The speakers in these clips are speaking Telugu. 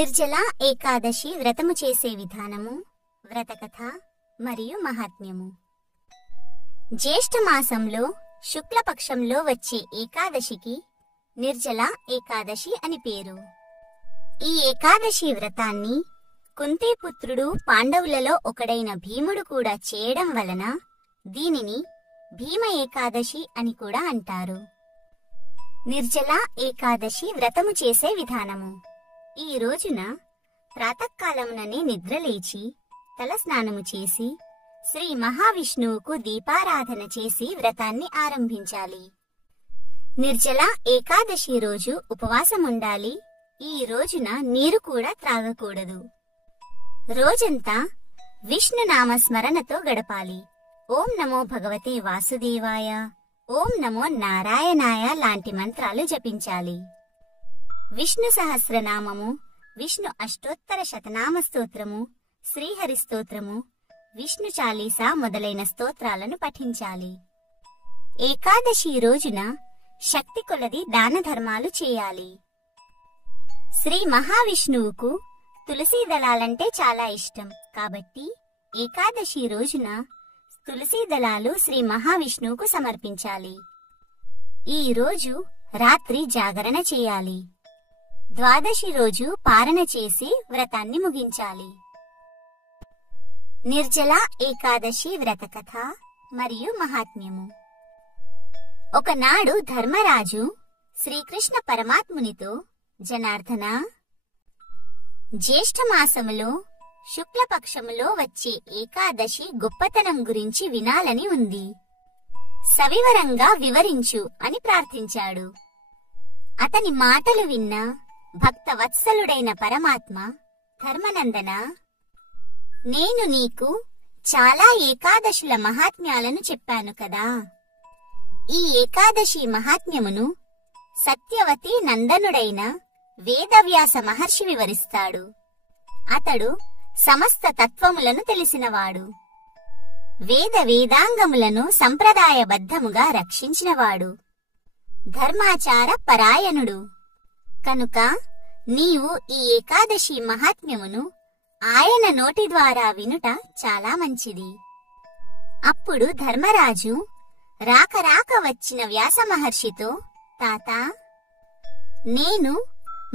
నిర్జల ఏకాదశి వ్రతము చేసే విధానము, వ్రతకథ మరియు మహాత్మ్యము. జ్యేష్ఠ మాసంలో శుక్లపక్షంలో వచ్చే ఏకాదశికి నిర్జల ఏకాదశి అని పేరు. ఈ ఏకాదశి వ్రతాన్ని కుంతీపుత్రుడు పాండవులలో ఒకడైన భీముడు కూడా చేయడం వలన దీనిని భీమ ఏకాదశి అని కూడా అంటారు. నిర్జల ఏకాదశి వ్రతము చేసే విధానము. ఈ రోజున ప్రాతకాలముననే నిద్రలేచి తలస్నానము చేసి శ్రీ మహావిష్ణువుకు దీపారాధన చేసి వ్రతాన్ని ఆరంభించాలి. నిర్జల ఏకాదశి రోజు ఉపవాసం ఉండాలి. ఈ రోజున నీరు కూడా త్రాగకూడదు. రోజంతా విష్ణు నామస్మరణతో గడపాలి. ఓం నమో భగవతే వాసుదేవాయ, ఓం నమో నారాయణాయ లాంటి మంత్రాలు జపించాలి. విష్ణు సహస్రనామము, విష్ణు అష్టోత్తర శతనామ స్తోత్రము, శ్రీహరి స్తోత్రము, విష్ణు చాలీసా మొదలైన స్తోత్రాలను పఠించాలి. ఏకాదశి రోజున శక్తి కొలది దాన ధర్మాలు చేయాలి. శ్రీ మహావిష్ణువుకు తులసీ దళాలంటే చాలా ఇష్టం కాబట్టి ఏకాదశి రోజున తులసీ దళాలు శ్రీ మహావిష్ణువుకు సమర్పించాలి. ఈ రోజు రాత్రి జాగరణ చేయాలి. ద్వాదశి రోజు పారణ చేసి వ్రతాన్ని ముగించాలి. నిర్జల ఏకాదశి వ్రతకథ మరియు మహాత్మ్యము. ఒకనాడు ధర్మరాజు శ్రీకృష్ణ పరమాత్మునితో, జనార్దన, జ్యేష్ఠ మాసములో శుక్లపక్షములో వచ్చే ఏకాదశి గొప్పతనం గురించి వినాలని ఉంది. సవివరంగా వివరించు అని ప్రార్థించాడు. అతని మాటలు విన్న భక్తవత్సలుడైన పరమాత్మ, ధర్మనందన, నేను నీకు చాలా ఏకాదశుల మహాత్మ్యాలను చెప్పాను కదా. ఈ ఏకాదశి మహాత్మ్యమును సత్యవతి నందనుడైన వేదవ్యాస మహర్షి వివరిస్తాడు. అతడు సమస్త తత్వములను తెలిసినవాడు. వేదాంగములను సంప్రదాయబద్ధముగా రక్షించినవాడు. ధర్మాచార పరాయణుడు. కనుక నీవు ఈ ఏకాదశి మహాత్మ్యమును ఆయన నోటి ద్వారా వినుట చాలా మంచిది. అప్పుడు ధర్మరాజు రాక వచ్చిన వ్యాస మహర్షితో, తాత, నేను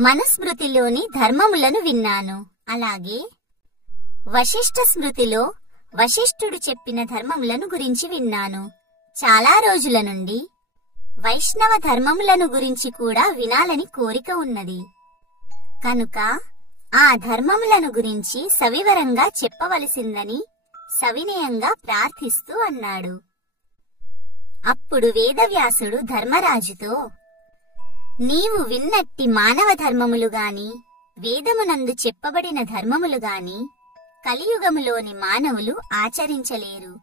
మనుస్మృతిలోని ధర్మములను విన్నాను. అలాగే వశిష్ఠ స్మృతిలో వశిష్ఠుడు చెప్పిన ధర్మములను గురించి విన్నాను. చాలా రోజుల నుండి వైష్ణవ ధర్మములను గురించి కూడా వినాలని కోరిక ఉన్నది. కనుక ఆ ధర్మములను గురించి సవివరంగా చెప్పవలసిందని సవినయంగా ప్రార్థిస్తూ అన్నాడు. అప్పుడు వేదవ్యాసుడు ధర్మరాజుతో, నీవు విన్నట్టి మానవ ధర్మములు గాని, వేదమునందు చెప్పబడిన ధర్మములు గాని కలియుగములోని మానవులు ఆచరించలేరు.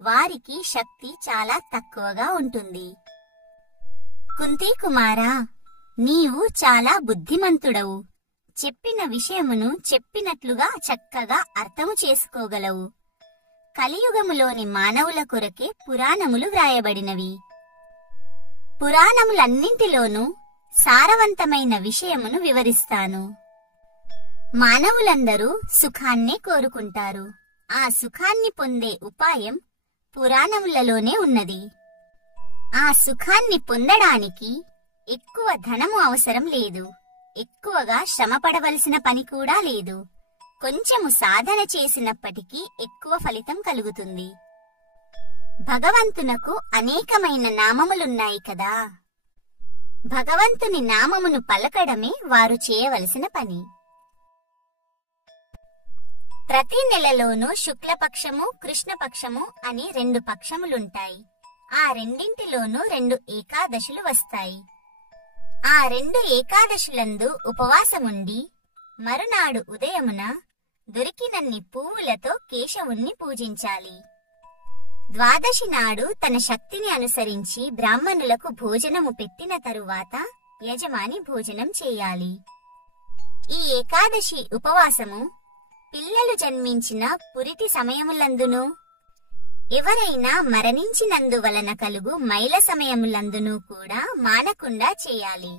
వారికి శక్తి చాలా తక్కువగా ఉంటుంది. కుంతీ కుమారా, నీవు చాలా బుద్ధిమంతుడవు. చెప్పిన విషయమును చెప్పినట్లుగా చక్కగా అర్థము చేసుకోగలవు. కలియుగములోని మానవుల కొరకే పురాణములు వ్రాయబడినవి. పురాణములన్నింటిలోనూ సారవంతమైన విషయమును వివరిస్తాను. మానవులందరూ సుఖాన్నే కోరుకుంటారు. ఆ సుఖాన్ని పొందే ఉపాయం పురాణములలోనే ఉన్నది. ఆ సుఖాన్ని పొందడానికి ఎక్కువ ధనము అవసరం లేదు. ఎక్కువగా శ్రమపడవలసిన పని కూడా లేదు. కొంచెము సాధన చేసినప్పటికీ ఎక్కువ ఫలితం కలుగుతుంది. భగవంతునకు అనేకమైన నామములున్నాయి కదా. భగవంతుని నామమును పలకడమే వారు చేయవలసిన పని. ప్రతి నెలలోనూ శుక్లపక్షము, కృష్ణపక్షము అని 2 పక్షములుంటాయి. ఆ రెండింటిలోనూ 2 ఏకాదశులు వస్తాయి. ఆ 2 ఏకాదశులందు ఉపవాసముండి మరునాడు ఉదయమున దొరికినన్ని పువ్వులతో కేశవుణ్ణి పూజించాలి. ద్వాదశి నాడు తన శక్తిని అనుసరించి బ్రాహ్మణులకు భోజనము పెట్టిన తరువాత యజమాని భోజనం చేయాలి. ఈ ఏకాదశి ఉపవాసము పిల్లలు జన్మించిన పురిటి సమయములందును, ఎవరైనా మరణించినందువలన కలుగు మైల సమయములందునూ కూడా మానకుండా చేయాలి.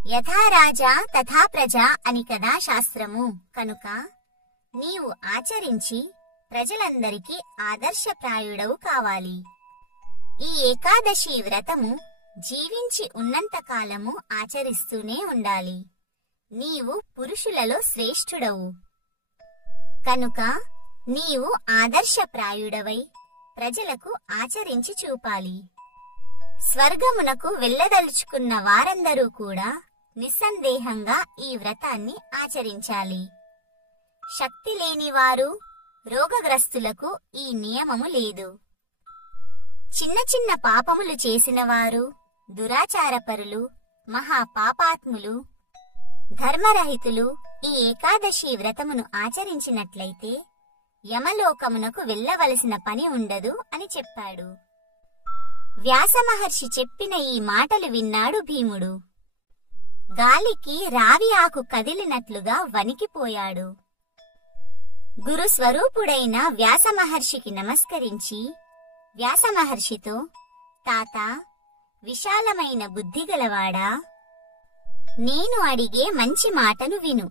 యథా రాజా తథా ప్రజ అని కదా శాస్త్రము. కనుక నీవు ఆచరించి ప్రజలందరికీ ఆదర్శప్రాయుడవు కావాలి. ఈ ఏకాదశి వ్రతము జీవించి ఉన్నంతకాలము ఆచరిస్తూనే ఉండాలి. నీవు పురుషులలో శ్రేష్ఠుడవు కనుక నీవు ఆదర్శప్రాయుడవై ప్రజలకు ఆచరించి చూపాలి. స్వర్గమునకు వెళ్ళదలుచుకున్న వారందరూ కూడా నిస్సందేహంగా ఈ వ్రతాన్ని ఆచరించాలి. శక్తి లేనివారు, రోగగ్రస్తులకు ఈ నియమము లేదు. చిన్న చిన్న పాపములు చేసినవారు, దురాచారపరులు, మహాపాపాత్ములు, ధర్మరహితులు ఈ ఏకాదశి వ్రతమును ఆచరించినట్లయితే యమలోకమునకు వెళ్ళవలసిన పని ఉండదు అని చెప్పాడు. వ్యాసమహర్షి చెప్పిన ఈ మాటలు విన్నాడు భీముడు. గాలికి రావి ఆకు కదిలినట్లుగా వణికిపోయాడు. గురు స్వరూపుడైన వ్యాసమహర్షికి నమస్కరించి వ్యాసమహర్షితో, తాత, విశాలమైన బుద్ధిగలవాడా, నేను అడిగే మంచి మాటను విను.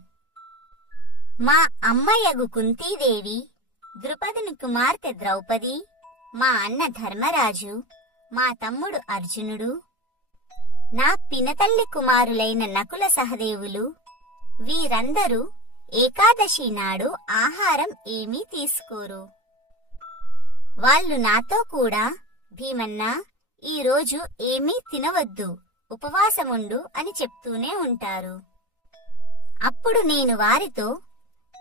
మా అమ్మయగు కుంతీదేవి, ద్రుపదుని కుమార్తె ద్రౌపది, మా అన్న ధర్మరాజు, మా తమ్ముడు అర్జునుడు, నా పినతల్లి కుమారులైన నకుల సహదేవులు వీరందరూ ఏకాదశి నాడు ఆహారం ఏమీ తీసుకోరు. వాళ్ళు నాతో కూడా, భీమన్నా, ఈరోజు ఏమీ తినవద్దు, ఉపవాసముండు అని చెప్తూనే ఉంటారు. అప్పుడు నేను వారితో,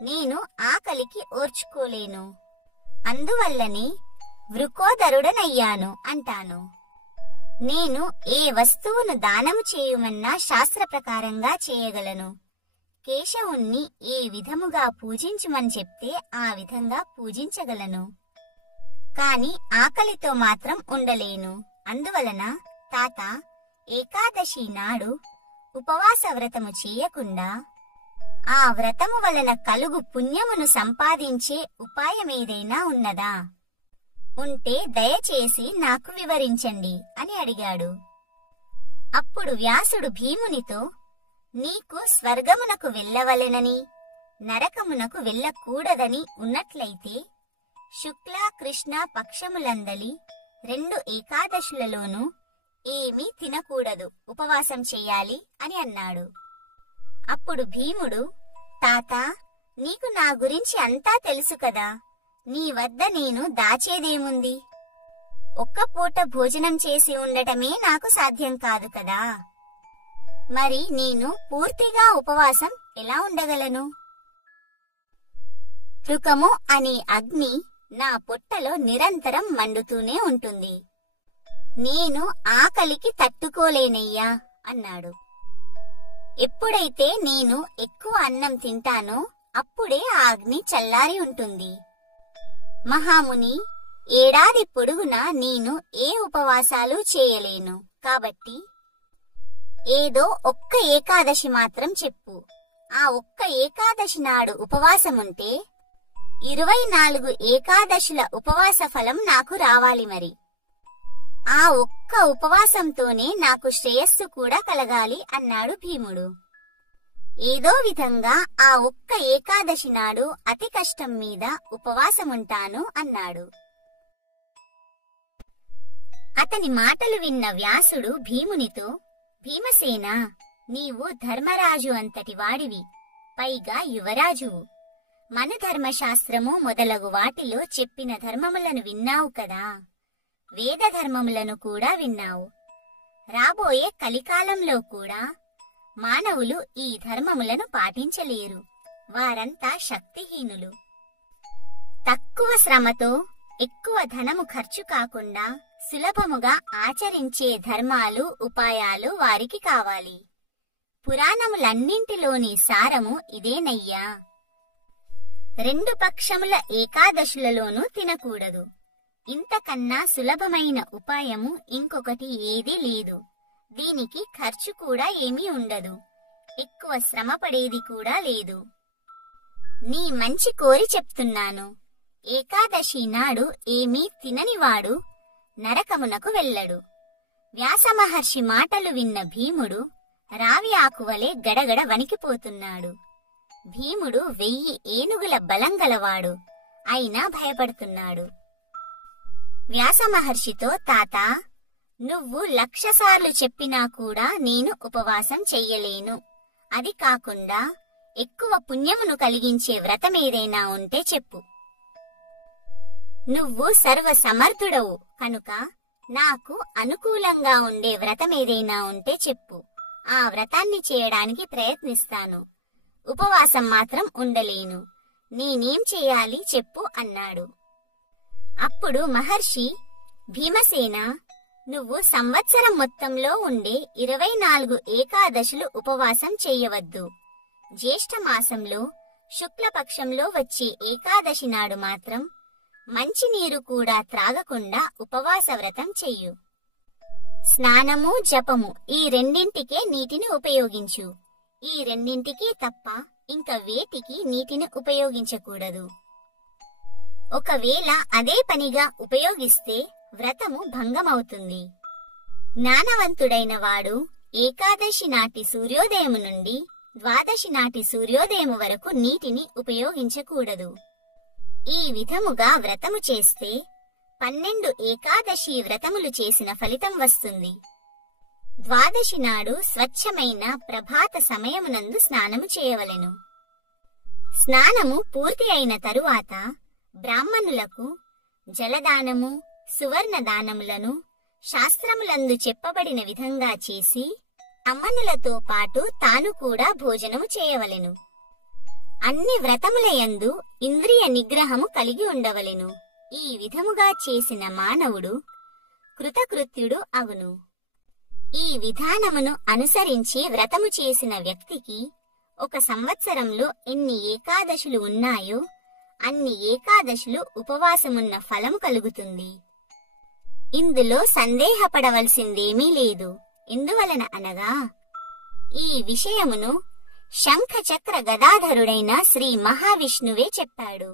నేను ఆకలికి ఓర్చుకోలేను, అందువల్లనే వృకోదరుడనయ్యాను అంటాను. నేను ఏ వస్తువును దానము చేయమన్నా శాస్త్ర ప్రకారంగా చేయగలను. కేశవుణ్ణి ఏ విధముగా పూజించుమని చెప్తే ఆ విధంగా పూజించగలను. కాని ఆకలితో మాత్రం ఉండలేను. అందువలన తాత, ఏకాదశి నాడు ఉపవాస వ్రతము చేయకుండా ఆ వ్రతము వలన కలుగు పుణ్యమును సంపాదించే ఉపాయమేదైనా ఉన్నదా? ఉంటే దయచేసి నాకు వివరించండి అని అడిగాడు. అప్పుడు వ్యాసుడు భీమునితో, నీకు స్వర్గమునకు వెళ్ళవలెనని, నరకమునకు వెళ్ళకూడదని ఉన్నట్లయితే శుక్ల కృష్ణ పక్షములందలి 2 ఏకాదశులలోనూ ఏమీ తినకూడదు, ఉపవాసం చెయ్యాలి అని అన్నాడు. అప్పుడు భీముడు, తాత, నీకు నా గురించి అంతా తెలుసు కదా, నీ వద్ద నేను దాచేదేముంది? ఒక్క పూట భోజనం చేసి ఉండటమే నాకు సాధ్యం కాదు కదా, మరి నేను పూర్తిగా ఉపవాసం ఎలా ఉండగలను? రుకము అనే అగ్ని నా పొట్టలో నిరంతరం మండుతూనే ఉంటుంది. నేను ఆకలికి తట్టుకోలేనయ్యా అన్నాడు. ఎప్పుడైతే నేను ఎక్కువ అన్నం తింటానో అప్పుడే ఆ అగ్ని చల్లారి ఉంటుంది. మహాముని, ఏడాది పొడుగునా నేను ఏ ఉపవాసాలు చేయలేను. కాబట్టి ఏదో ఒక్క ఏకాదశి మాత్రం చెప్పు. ఆ ఒక్క ఏకాదశి నాడు ఉపవాసముంటే 24 ఏకాదశుల ఉపవాస ఫలం నాకు రావాలి. మరి ఆ ఒక్క ఉపవాసంతోనే నాకు శ్రేయస్సు కూడా కలగాలి అన్నాడు భీముడు. ఏదో విధంగా ఆ ఒక్క ఏకాదశి నాడు అతి కష్టం మీద ఉపవాసముంటాను అన్నాడు. అతని మాటలు విన్న వ్యాసుడు భీమునితో, భీమసేన, నీవు ధర్మరాజు అంతటి వాడివి, పైగా యువరాజువు. మన ధర్మశాస్త్రము మొదలగు వాటిలో చెప్పిన ధర్మములను విన్నావు కదా, వేద ధర్మములను కూడా విన్నావు. రాబోయే కలికాలంలో కూడా మానవులు ఈ ధర్మములను పాటించలేరు. వారంతా శక్తిహీనులు. తక్కువ శ్రమతో ఎక్కువ ధనము ఖర్చు కాకుండా సులభముగా ఆచరించే ధర్మాలు, ఉపాయాలు వారికి కావాలి. పురాణములన్నింటిలోని సారము ఇదేనయ్యా. 2 పక్షముల ఏకాదశులలోనూ తినకూడదు. ఇంతకన్నా సులభమైన ఉపాయము ఇంకొకటి ఏదీ లేదు. దీనికి ఖర్చు కూడా ఏమీ ఉండదు. ఎక్కువ శ్రమ పడేది కూడా లేదు. నీ మంచి కోరి చెప్తున్నాను. ఏకాదశి నాడు ఏమీ తిననివాడు నరకమునకు వెళ్ళడు. వ్యాసమహర్షి మాటలు విన్న భీముడు రావి ఆకువలే గడగడ వణికిపోతున్నాడు. భీముడు 1000 ఏనుగుల బలం గలవాడు, అయినా భయపడుతున్నాడు. వ్యాస మహర్షితో, తాతా, నువ్వు 1,00,000 సార్లు చెప్పినా కూడా నేను ఉపవాసం చెయ్యలేను. అది కాకుండా ఎక్కువ పుణ్యమును కలిగించే వ్రతమేదైనా ఉంటే చెప్పు. నువ్వు సర్వ సమర్థుడవు కనుక నాకు అనుకూలంగా ఉండే వ్రతమేదైనా ఉంటే చెప్పు. ఆ వ్రతాన్ని చేయడానికి ప్రయత్నిస్తాను. ఉపవాసం మాత్రం ఉండలేను. నేనేం చేయాలి చెప్పు అన్నాడు. అప్పుడు మహర్షి, భీమసేన, నువ్వు సంవత్సరం మొత్తంలో ఉండే 24 ఏకాదశులు ఉపవాసం చెయ్యవద్దు. జ్యేష్ఠ మాసంలో శుక్లపక్షంలో వచ్చే ఏకాదశి నాడు మాత్రం మంచినీరు కూడా త్రాగకుండా ఉపవాస వ్రతం చెయ్యు. స్నానము, జపము ఈ రెండింటికే నీటిని ఉపయోగించు. ఈ రెండింటికి తప్ప ఇంక వేటికి నీటిని ఉపయోగించకూడదు. ఒకవేళ అదే పనిగా ఉపయోగిస్తే వ్రతము భంగమవుతుంది. జ్ఞానవంతుడైన వాడు ఏకాదశి నాటి సూర్యోదయము నుండి ద్వాదశి నాటి సూర్యోదయము వరకు నీటిని ఉపయోగించకూడదు. ఈ విధముగా వ్రతము చేస్తే 12 ఏకాదశి వ్రతములు చేసిన ఫలితం వస్తుంది. ద్వాదశి నాడు స్వచ్ఛమైన ప్రభాత సమయమునందు స్నానము చేయవలెను. స్నానము పూర్తి అయిన తరువాత బ్రాహ్మణులకు జలదానము, సువర్ణ దానములను శాస్త్రములందు చెప్పబడిన విధంగా చేసి అమ్మనులతో పాటు తాను కూడా భోజనము చేయవలెను. అన్ని వ్రతములయందు ఇంద్రియ నిగ్రహము కలిగి ఉండవలెను. ఈ విధముగా చేసిన మానవుడు కృతకృత్యుడు అగును. ఈ విధానమును అనుసరించి వ్రతము చేసిన వ్యక్తికి 1 సంవత్సరంలో ఎన్ని ఏకాదశులు ఉన్నాయో అన్ని ఏకాదశులు ఉపవాసమున్న ఫలము కలుగుతుంది. ఇందులో సందేహపడవలసిందేమీ లేదు. ఎందువలన అనగా ఈ విషయమును శంఖ చక్ర గదాధరుడైన శ్రీ మహావిష్ణువే చెప్పాడు.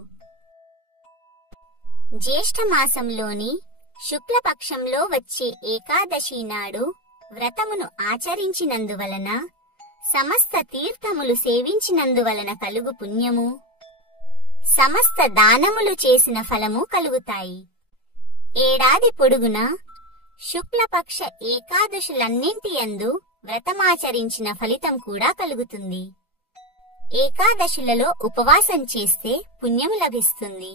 జ్యేష్ఠ మాసంలోని శుక్లపక్షంలో వచ్చే ఏకాదశి నాడు వ్రతమును ఆచరించినందువలన సమస్త తీర్థములు సేవించినందువలన కలుగు పుణ్యము, సమస్త దానములు చేసిన ఫలము కలుగుతాయి. ఏడాది పొడుగునా శుక్లపక్ష ఏకాదశులన్నింటియందు వ్రతమాచరించిన ఫలితం కూడా కలుగుతుంది. ఏకాదశులలో ఉపవాసం చేస్తే పుణ్యము లభిస్తుంది.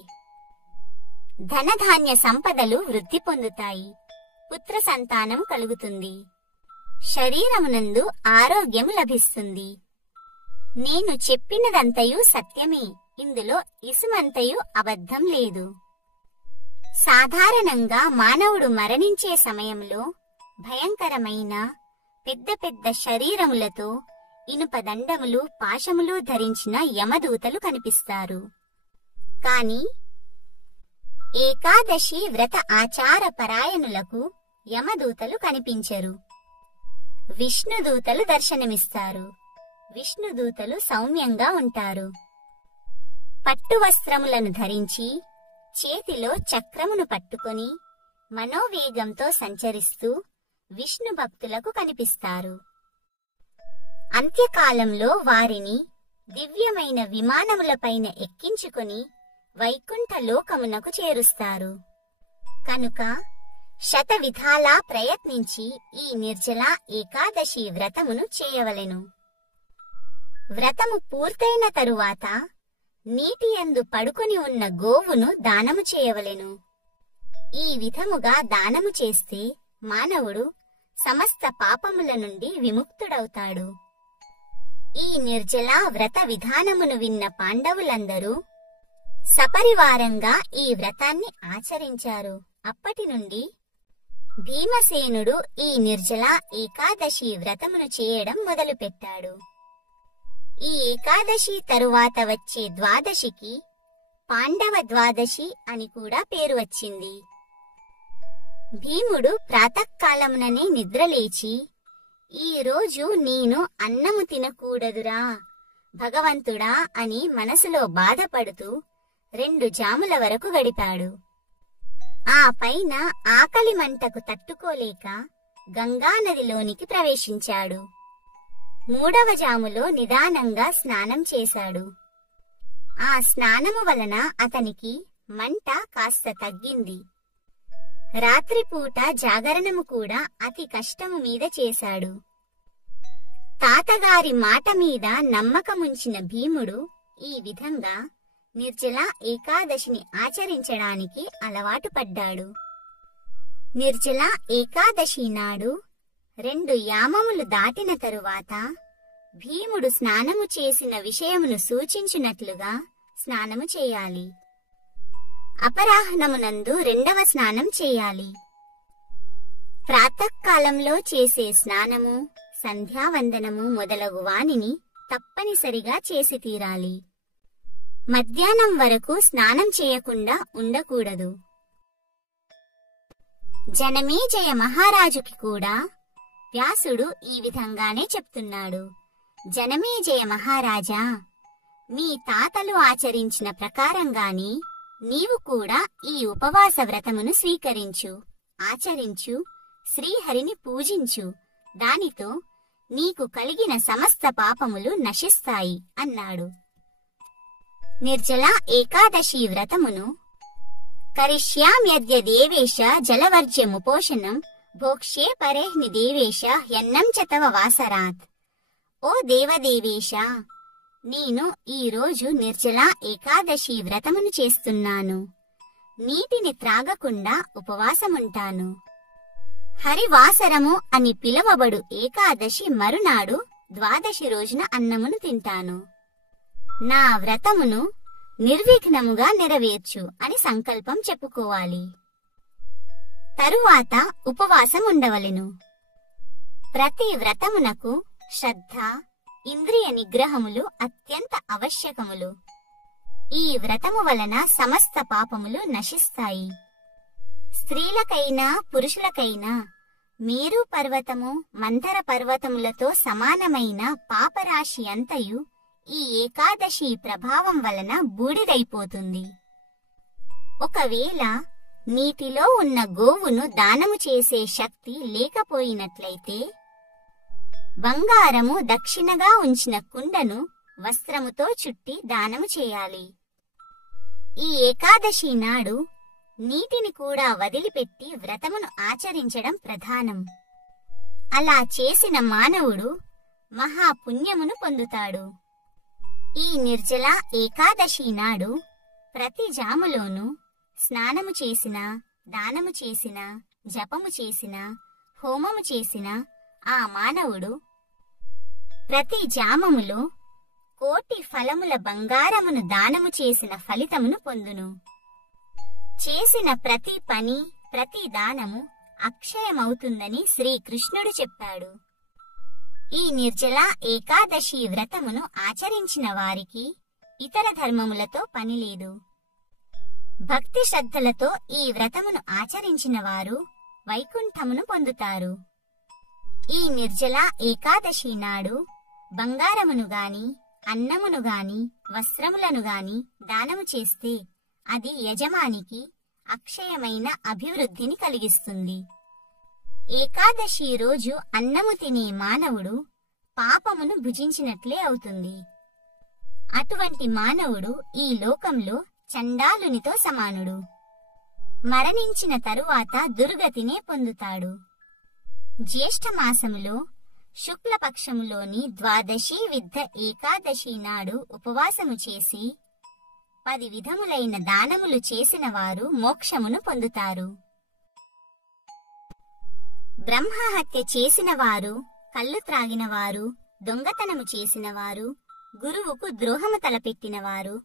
ధనధాన్య సంపదలు వృద్ధి పొందుతాయి. పుత్ర సంతానం కలుగుతుంది. శరీరమునందు ఆరోగ్యము లభిస్తుంది. నేను చెప్పినదంతయు సత్యమే. ఇందులో ఇసుమంతయు అబద్ధం లేదు. సాధారణంగా మానవుడు మరణించే సమయంలో భయంకరమైన పెద్ద పెద్ద శరీరములతో ఇనుప దండములు, పాశములు ధరించిన యమదూతలు కనిపిస్తారు. కాని ఏకాదశి వ్రత ఆచార పరాయణులకు యమదూతలు కనిపించరు. విష్ణుదూతలు దర్శనమిస్తారు. విష్ణుదూతలు సౌమ్యంగా ఉంటారు. పట్టు వస్త్రములను ధరించి చేతిలో చక్రమును పట్టుకొని మనోవేగంతో సంచరిస్తూ విష్ణు భక్తులకు కనిపిస్తారు. అంత్యకాలంలో వారిని దివ్యమైన విమానములపైన ఎక్కించుకొని వైకుంఠ లోకమునకు చేరుస్తారు. కనుక శతవిధాలా ప్రయత్నించి ఈ నిర్జల ఏకాదశి వ్రతమును చేయవలెను. వ్రతము పూర్తయిన తరువాత నీటియందు పడుకొని ఉన్న గోవును దానము చేయవలెను. ఈ విధముగా దానము చేస్తే మానవుడు సమస్త పాపముల నుండి విముక్తుడవుతాడు. ఈ నిర్జల వ్రత విధానమును విన్న పాండవులందరూ సపరివారంగా ఈ వ్రతాన్ని ఆచరించారు. అప్పటి నుండి భీమసేనుడు ఈ నిర్జల ఏకాదశి వ్రతమును చేయడం మొదలుపెట్టాడు. ఈ ఏకాదశి తరువాత వచ్చే ద్వాదశికి పాండవ ద్వాదశి అని కూడా పేరు వచ్చింది. భీముడు ప్రాతకాలముననే నిద్రలేచి, ఈ రోజు నేను అన్నము తినకూడదురా భగవంతుడా అని మనసులో బాధపడుతూ 2 జాముల వరకు గడిపాడు. ఆ పైన ఆకలి మంటకు తట్టుకోలేక గంగానదిలోనికి ప్రవేశించాడు. మూడవ జాములో నిదానంగా స్నానం చేశాడు. ఆ స్నానము వలన అతనికి మంట కాస్త తగ్గింది. రాత్రిపూట జాగరణము కూడా అతి కష్టము మీద చేశాడు. తాతగారి మాట మీద నమ్మకముంచిన భీముడు ఈ విధంగా నిర్జల ఏకాదశిని ఆచరించడానికి అలవాటు పడ్డాడు. నిర్జల ఏకాదశి నాడు 2 యామములు దాటిన తరువాత భీముడు స్నానము చేసిన విషయమును సూచించినట్లుగా స్నానము చేయాలి. అపరాహ్నమునందు 2వ స్నానం చేయాలి. ప్రాతకాలంలో చేసే స్నానము, సంధ్యావందనము మొదలగు వానిని తప్పనిసరిగా చేసి తీరాలి. మధ్యాహ్నం వరకు స్నానం చేయకుండా ఉండకూడదు. జనమేజయ మహారాజుకి కూడా వ్యాసుడు ఈ విధంగానే చెప్తున్నాడు. జనమేజయ మహారాజా, మీ తాతలు ఆచరించిన ప్రకారంగానే నీవు కూడా ఈ ఉపవాస వ్రతమును స్వీకరించు, ఆచరించు, శ్రీహరిని పూజించు. దానితో నీకు కలిగిన సమస్త పాపములు నశిస్తాయి అన్నాడు. నిర్జల ఏకాదశి వ్రతమును కరిష్యామ్యద్య దేవేశ జలవర్జ్యముపోషణం భోక్ష్యే పరేహ్ని దేవేశ యన్నం చ తవ వాసరాత్. ఓ దేవదేవేశ, నేను ఈ రోజు నిర్జల ఏకాదశి వ్రతమును చేస్తున్నాను. నీటిని త్రాగకుండా ఉపవాసముంటాను. హరివాసరము అని పిలువబడు ఏకాదశి మరునాడు ద్వాదశి రోజున అన్నమును తింటాను. నా వ్రతమును నిర్విఘ్నముగా నెరవేర్చు అని సంకల్పం చెప్పుకోవాలి. తరువాత ఉపవాసం ఉండవలెను. ప్రతి వ్రతమునకు శ్రద్ధ, ఇంద్రియ నిగ్రహములు అత్యంత ఆవశ్యకములు. ఈ వ్రతము వలన సమస్త పాపములు నశిస్తాయి. స్త్రీలకైనా పురుషులకైనా మేరు పర్వతము, మందర పర్వతములతో సమానమైన పాపరాశి అంతయు ఈ ఏకాదశి ప్రభావం వలన బూడిదైపోతుంది. ఒకవేళ నీటిలో ఉన్న గోవును దానము చేసే శక్తి లేకపోయినట్లయితే బంగారము దక్షిణగా ఉంచిన కుండను వస్త్రముతో చుట్టి దానము చేయాలి. ఈ ఏకాదశి నాడు నీటిని కూడా వదిలిపెట్టి వ్రతమును ఆచరించడం ప్రధానం. అలా చేసిన మానవుడు మహాపుణ్యమును పొందుతాడు. ఈ నిర్జల ఏకాదశి నాడు ప్రతి జాములోనూ స్నానము చేసిన, దానము చేసిన, జపము చేసిన, హోమము చేసిన ఆ మానవుడు ప్రతి జామములో 1,000,000 ఫలముల బంగారమును దానము చేసిన ఫలితమును పొందును. చేసిన ప్రతి పని, ప్రతి దానము అక్షయమవుతుందని శ్రీకృష్ణుడు చెప్పాడు. ఈ నిర్జల ఏకాదశి వ్రతమును ఆచరించిన వారికి ఇతర ధర్మములతో పనిలేదు. భక్తి శ్రద్ధలతో ఈ వ్రతమును ఆచరించిన వారు వైకుంఠమును పొందుతారు. ఈ నిర్జల ఏకాదశి నాడు బంగారమును గాని, అన్నమును గాని, వస్త్రములను గాని దానము చేస్తే అది యజమానికి అక్షయమైన అభివృద్ధిని కలిగిస్తుంది. ఏకాదశి రోజు అన్నము తినే మానవుడు పాపమును భుజించినట్లే అవుతుంది. అటువంటి మానవుడు ఈ లోకంలో చండాలునితో సమానుడు. మరణించిన తరువాత దుర్గతినే పొందుతాడు. జ్యేష్ఠమాసములో శుక్లపక్షములోని ద్వాదశి విద్ధ ఏకాదశి నాడు ఉపవాసము చేసి 10 విధములైన దానములు చేసిన వారు మోక్షమును పొందుతారు. బ్రహ్మహత్య చేసిన వారు, కళ్ళు త్రాగిన వారు, దొంగతనము చేసిన వారు, గురువుకు ద్రోహము తలపెట్టిన వారు,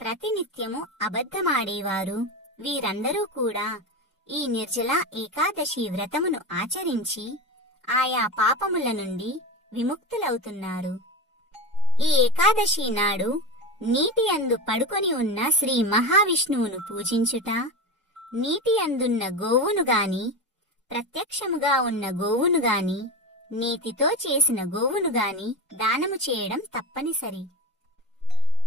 ప్రతినిత్యము అబద్ధమాడేవారు వీరందరూ కూడా ఈ నిర్జల ఏకాదశి వ్రతమును ఆచరించి ఆయా పాపముల నుండి విముక్తులవుతున్నారు. ఈ ఏకాదశి నాడు నీటి అందు పడుకొని ఉన్న శ్రీ మహావిష్ణువును పూజించుట, నీటి అందున్న గోవును గాని, ప్రత్యక్షముగా ఉన్న గోవును గాని, నీతితో చేసిన గోవును గాని దానము చేయడం తప్పనిసరి.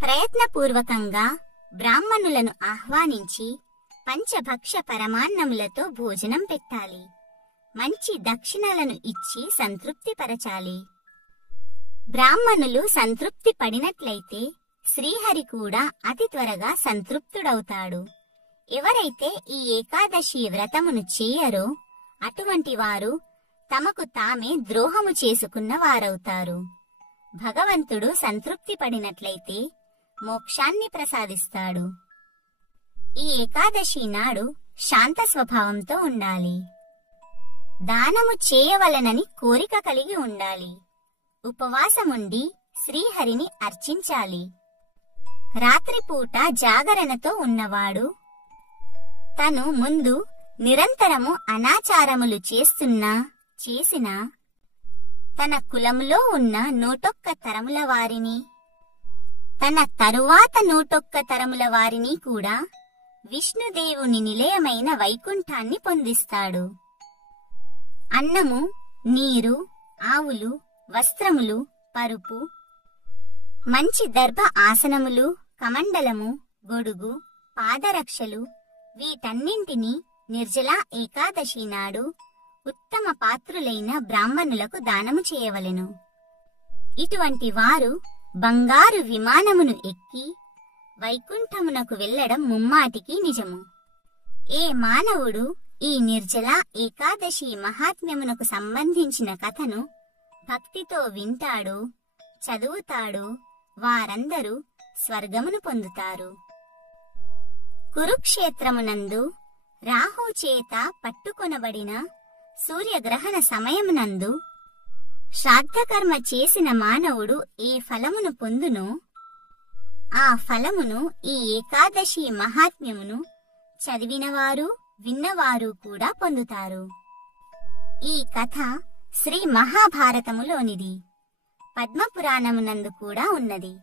ప్రయత్నపూర్వకంగా బ్రాహ్మణులను ఆహ్వానించి పంచభక్ష పరమాన్నములతో భోజనం పెట్టాలి. మంచి దక్షిణలను ఇచ్చి సంతృప్తిపరచాలి. బ్రాహ్మణులు సంతృప్తి పడినట్లయితే శ్రీహరి కూడా అతి త్వరగా సంతృప్తుడవుతాడు. ఎవరైతే ఈ ఏకాదశి వ్రతమును చేయరో అటువంటి వారు తమకు తామే ద్రోహము చేసుకున్న వారవుతారు. భగవంతుడు సంతృప్తి పడినట్లయితే మోక్షాన్ని ప్రసాదిస్తాడు. ఈ ఏకాదశి నాడు శాంత స్వభావంతో ఉండాలి. దానము చేయవలనని కోరిక కలిగి ఉండాలి. ఉపవాసముండి శ్రీహరిని అర్చించాలి. రాత్రిపూట జాగరణతో ఉన్నవాడు తను ముందు నిరంతరము అనాచారములు చేసినా తన కులములో ఉన్న 101 తరముల వారిని, తన తరువాత 101 తరముల వారిని కూడా విష్ణుదేవుని నిలయమైన వైకుంఠాన్ని పొందిస్తాడు. అన్నము, నీరు, ఆవులు, వస్త్రములు, పరుపు, మంచి దర్భ ఆసనములు, కమండలము, గొడుగు, పాదరక్షలు వీటన్నింటినీ నిర్జలా ఏకాదశి నాడు ఉత్తమ పాత్రులైన బ్రాహ్మణులకు దానము చేయవలెను. ఇటువంటి వారు బంగారు విమానమును ఎక్కి వైకుంఠమునకు వెళ్లడం ముమ్మాటికి నిజము. ఏ మానవుడు ఈ నిర్జలా ఏకాదశి మహాత్మ్యమునకు సంబంధించిన కథను భక్తితో వింటాడో, చదువుతాడో వారందరూ స్వర్గమును పొందుతారు. కురుక్షేత్రమునందు రాహు చేత పట్టుకొనబడిన సూర్యగ్రహణ సమయమునందు శ్రాద్ధకర్మ చేసిన మానవుడు ఏ ఫలమును పొందునో ఆ ఫలమును ఈ ఏకాదశి మహాత్మ్యమును చదివినవారు, విన్నవారు కూడా పొందుతారు. ఈ కథ శ్రీ మహాభారతములోనిది. పద్మపురాణమునందు కూడా ఉన్నది.